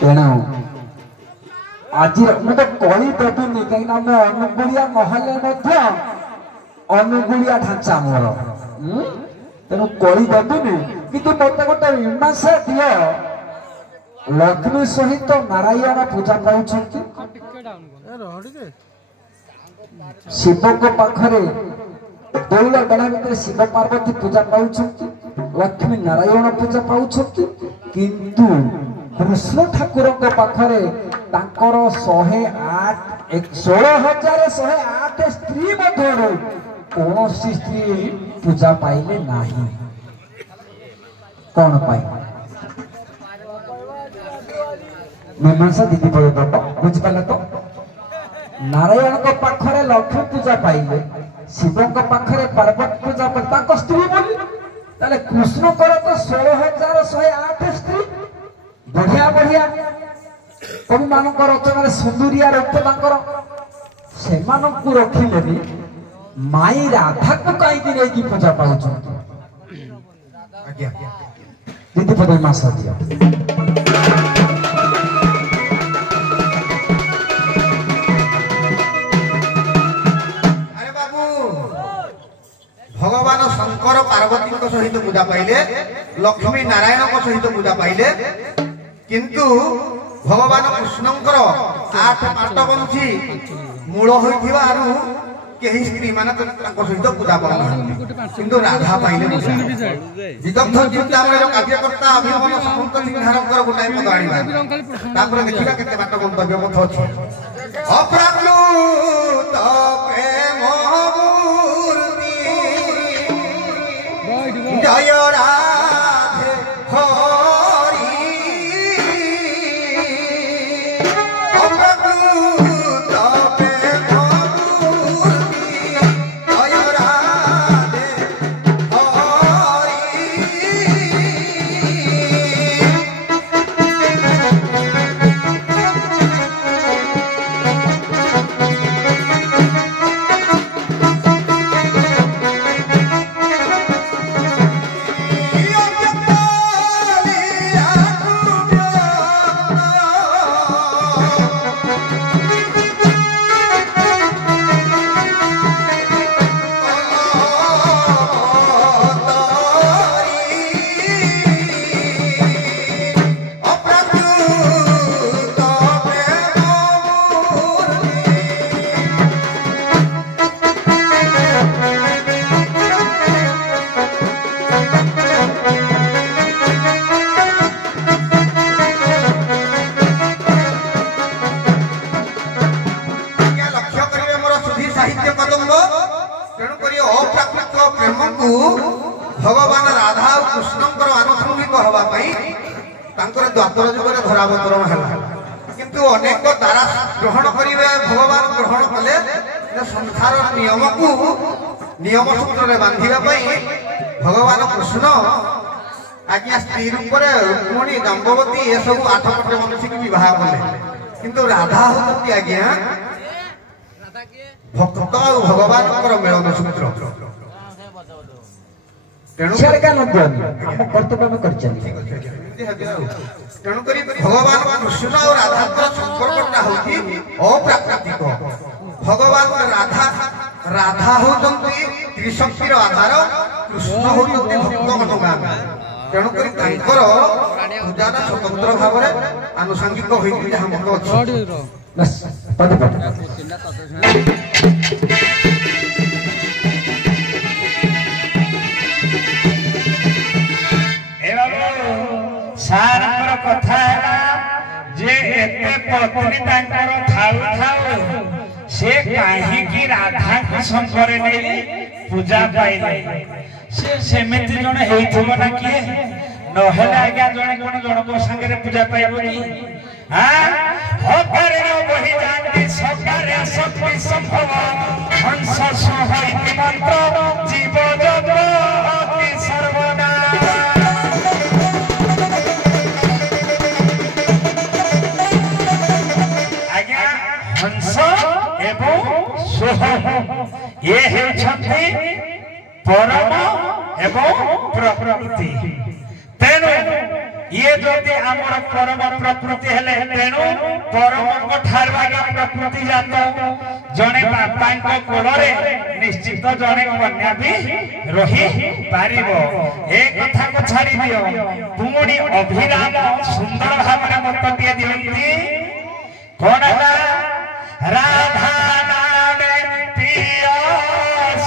तेणु आज मुझे कही देवी कहीं अनुगुलिया नहले अनुगुलिया ढांचा मोर तेणु कही देवी कि मत गोटे मीमांसा दियो लक्ष्मी सहित नारायण पूजा पाँच शिव को पाखरे दौल बेला भर शिव पार्वती पूजा पाँच लक्ष्मी नारायण पूजा पाँच किंतु कृष्ण ठाकुर पाखरे तांकर 16,108 स्त्री मध्य कौन स्त्री पूजा पाइले नहीं कौन पाई मीमांसा दीदी बुझिपारे तो नारायण को पाखरे लक्ष्मी पूजा पाइले शिव को पाखरे पार्वती पूजा पाइले स्त्री बोली ताले कृष्ण कर तो 16,108 स्त्री बढ़िया बढ़िया कवि मान रचन सुंदरिया रूप से रखिले भी माई राधा को कहीं पूजा पाँच दीदी पद मास दिया भगवान शंकर पार्वती सहित पूजा पाइले लक्ष्मी नारायण सहित पूजा पाइले किंतु भगवान कृष्णंकर 8 पाटवंशी मूल होइथिबारु केही स्त्री माने सहित पूजा पाउना किंतु राधा पाइले विदग्ध चिंतामणिर कार्यकर्ता अभिमन समंत सिंहारकर गोटाए पद आनिबा तापर देखिबा केते बाट गंतव्य पथ अछि अप्राप्लुत प्रेम मूर्ति जय राधे हरि अप्राप्लुत प्रेम मूर्ति जय राधे भगवान राधा और कृष्णंकर आनुषंगिक हवा द्वापर जुगे धरावतरण है किंतु अनेक तारा ग्रहण करेंगे भगवान ग्रहण कले संसार नियम को नियम सूत्र बांधापी भगवान कृष्ण आज्ञा स्त्री रूप रुक्मणी जाम्बवती ये सब 8 पट मनुष्य की बहा कले किंतु राधा होती आज्ञा भक्त और भगवान मिलन सूत्र भगवान कृष्ण और राधा संपर्कटा हूँ अप्राकृतिक भगवान राधा राधा होती त्रिशक्तिर आधार कृष्ण होती भक्त मनोगामी तेणुक पूजा स्वतंत्र भाव में आनुषंगिक सार कथा जे एते पत्नी तांकर थाउ थाउ से काहे की राधा के संगरे नै पूजा पाइले से सेमेति जण हेइथबो ना कि न हेला आज्ञा जण कोन जण को संगरे पूजा पाइबो नि हां होकरे न बहि जानती सकारे शक्ति संभव हंस सोहई मंत्र जीव जग अति सर्वदा हंस एवं सोह ये हेउछंती परम एवं प्रकृति तेणु ये जदि आमर परम प्रकृति हेले तेणु परमंग ठार आगे प्रकृति जात जने बापा कोलरे निश्चित जने कन्या भी रही पारिबो ए कथा को छाड़ी दियो पुणी अभिराम सुंदर भाव मत दिए दियंती कौन है राधा नामे पिया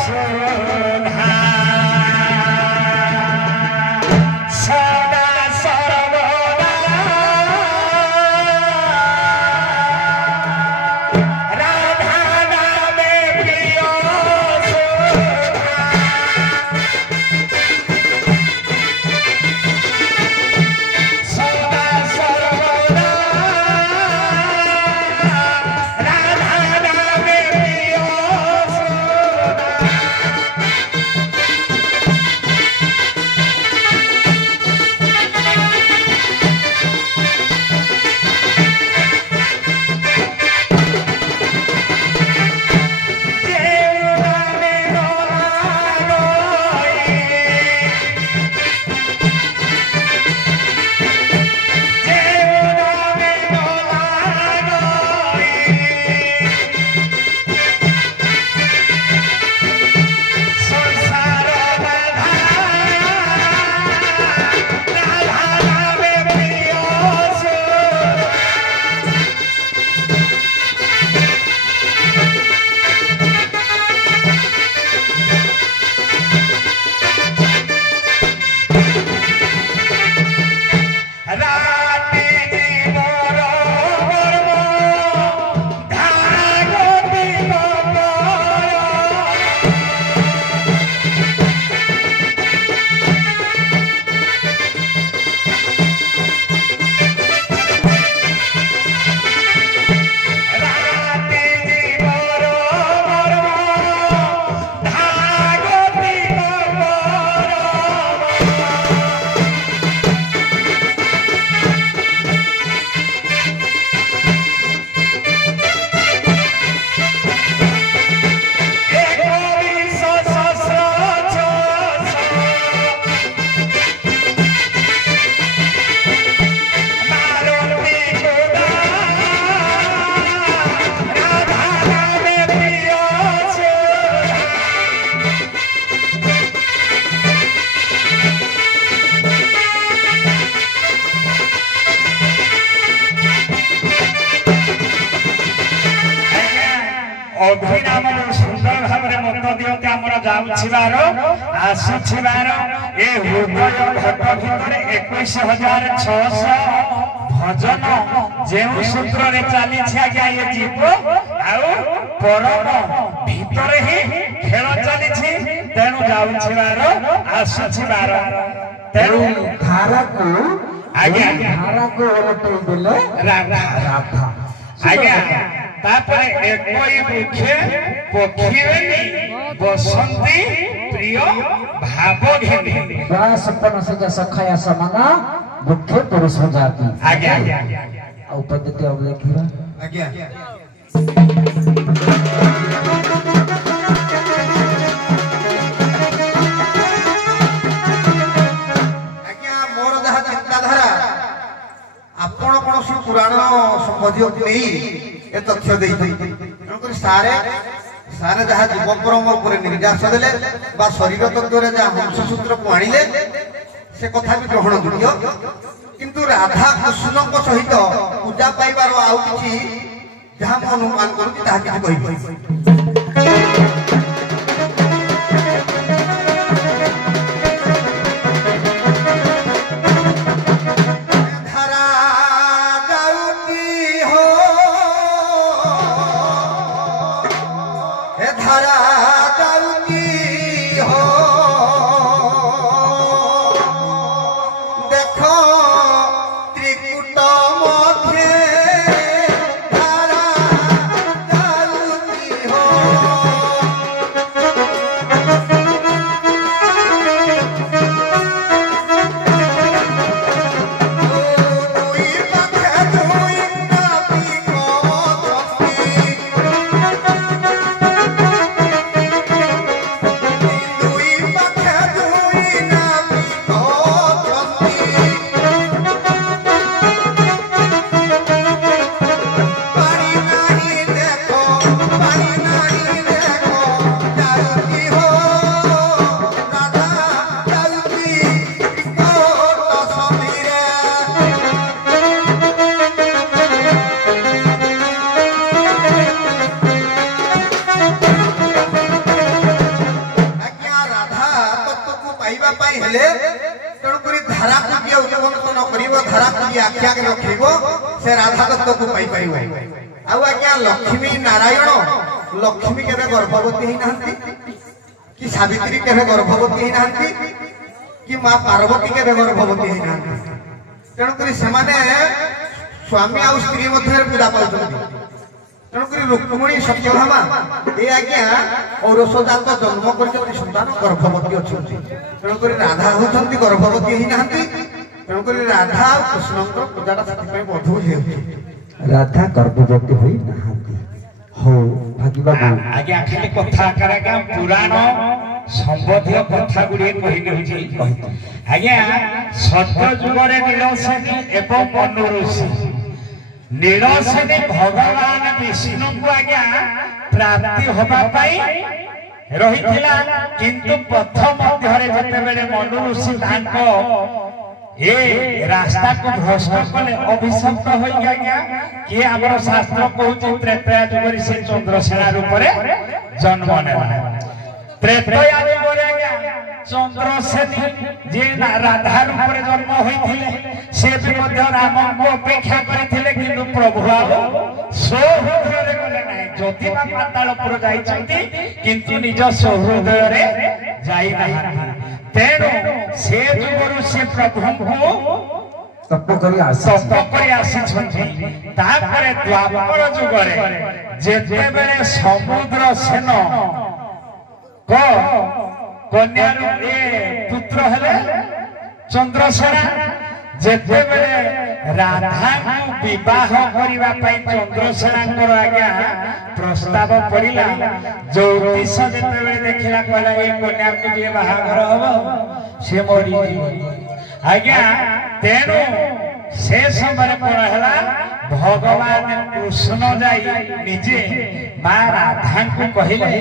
सुधा सदा सर्वदा राधा नामे पिया सुधा सदा सर्वदा अभिराम सुंदर भाव मत दियते आमर जाऊर आसुबार ए हृदय घट भितर 21,600 भजन जो सूत्र रे चली आज्ञा ये जीव आउ परम भितर ही खेल चली तेणु जाऊर आसुबार तेणु धारा को आज्ञा धारा को ओलटै देले राधा आज्ञा तापर एकई मुखे पखीवेनी बसंती प्रिय भाव घेनी दास पन से सखाया समाना मुख्य पुरुष हो जाती आज्ञा उपद्यते अब लेखिरा आज्ञा आज्ञा मोर जहा चिंताधारा आपण कोनोसी पुराण संबंधी नहीं ए तथ्य देई सारे सारे जहाँ जीवक्रम निर्यास देले शरीर तत्व हंससूत्र को आणिले से कथा भी ग्रहण योग्य किंतु राधा कृष्ण सहित पूजा पाइबार आउ किछि जहाँ अनुमान करूँ ताहा किछि हो आख्या रखिबो से राधा तत्व को पाई पाइबो आउ आज्ञा लक्ष्मी नारायण लक्ष्मी केबे गर्भवती ही नाहंती कि सावित्री केबे गर्भवती ही नाहंती कि मां पार्वती केबे गर्भवती ही नाहंती तेणु करी सेमाने स्वामी आ स्त्री मध्य पूजा पाउछंती तेणु करी रुक्मिणी सत्यभामा ए आज्ञा औरसजात जन्म करके संतान गर्भवती अछंती तेणु करी राधा होछंती गर्भवती ही नाहंती तेणु करी राधा और कृष्णंकर पूजाटा साथी पय मधु हेउची राधा गर्भवती होई नाहंती हो भागी बाबू आज्ञा खाली कथा करे के पुराण संबंधित कथा गुडी कहि नेउची आज्ञा सत्य जुगरे नीलसेनी एवं मनु ऋषि नीलसेनी भगवान विष्णु को आज्ञा प्राप्ति होबा पाई रहिथिला किंतु प्रथम मध्यरे जते बेले मनु ऋषि तांको ए रास्ता को भ्रष्ट कले अभिशप्त होई गया कि हमर शास्त्र कहूची त्रेतया जुगरे से चंद्रसेना रूप रे जन्म नेला त्रेतया जुगरे गया चंद्रसेनी जे राधा रूप रे जन्म होइथिले से भी मध्य राम को अपेक्षा करिथिले किंतु प्रभु आबो सोहृदय गले नाही ज्योति पाताल पुर जाई छथि किंतु निज सोहृदय रे जाई नाही तेणु से जुगरु से प्रभु को तप करी आसी छथि तापरे द्वापर जुगरे जेते बेले समुद्र सेन को कन्या रे पुत्र हेले चंद्रसेना जेते बेले राधा को विवाह करिवा पई चंद्रसेना आज्ञा प्रस्ताव पड़िला ज्योतिष जेते बेले देखिला कहला ए कन्या को जे बाहाघर हबो से मरि आज्ञा तेणु से समय पहला भगवान कृष्ण जाई निजे मां राधा को कहिले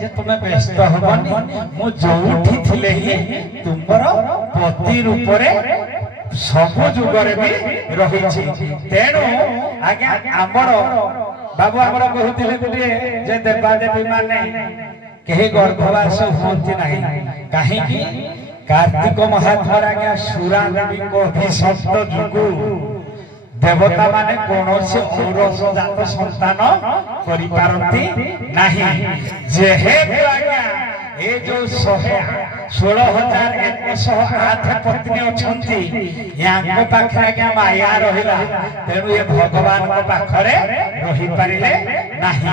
जे तुमे व्यस्त हबनी मु जोठी थिले ही तुमर पति रूप रे सब जुगरे भी रहिछि तेणु आज्ञा हमर बाबू हमर कहउथिले गुटे जे देवा देवी माने केही गर्भवास होती नाही काहे कि कार्तिक महात्मार आज्ञा सुरा देवी को अभिशप्त जुगु देवता माने कोनोसी औरसजात संतान करि पारंती नाही जेहेतु आज्ञा ए जो 16,108 पत्नी अछंती याको पाखरे आज्ञा माया रहिला तेणु ये भगवान को पाखरे रहि पारिले नाही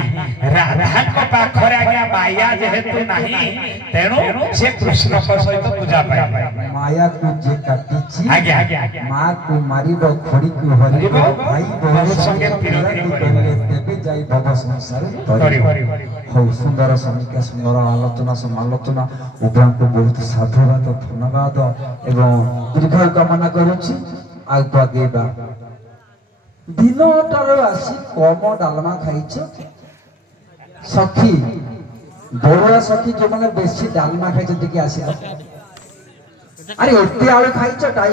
राधा को पाखरे आज्ञा माया जेहेतु नाही तेणु से कृष्ण को सहित पूजा पाई माया को जे काटिछि आज्ञा मां को मारिबो खड़ी को हरिबो भाई बहन संगे विरोधी करिले तेबे जाई भव संसार तरिबो हो सुंदर समिका सुंदर आलोचना समालोचना उभय को बहुत साधुवाद धन्यवाद एवं दीर्घ कामना करुछि आगु आगेबा दिनटार आसी कम डालमा खाइछ सखी बड़ुआ सखी जो माने बेसी डालमा खाइछ देखि आसी अरे ओते आलू खाइछ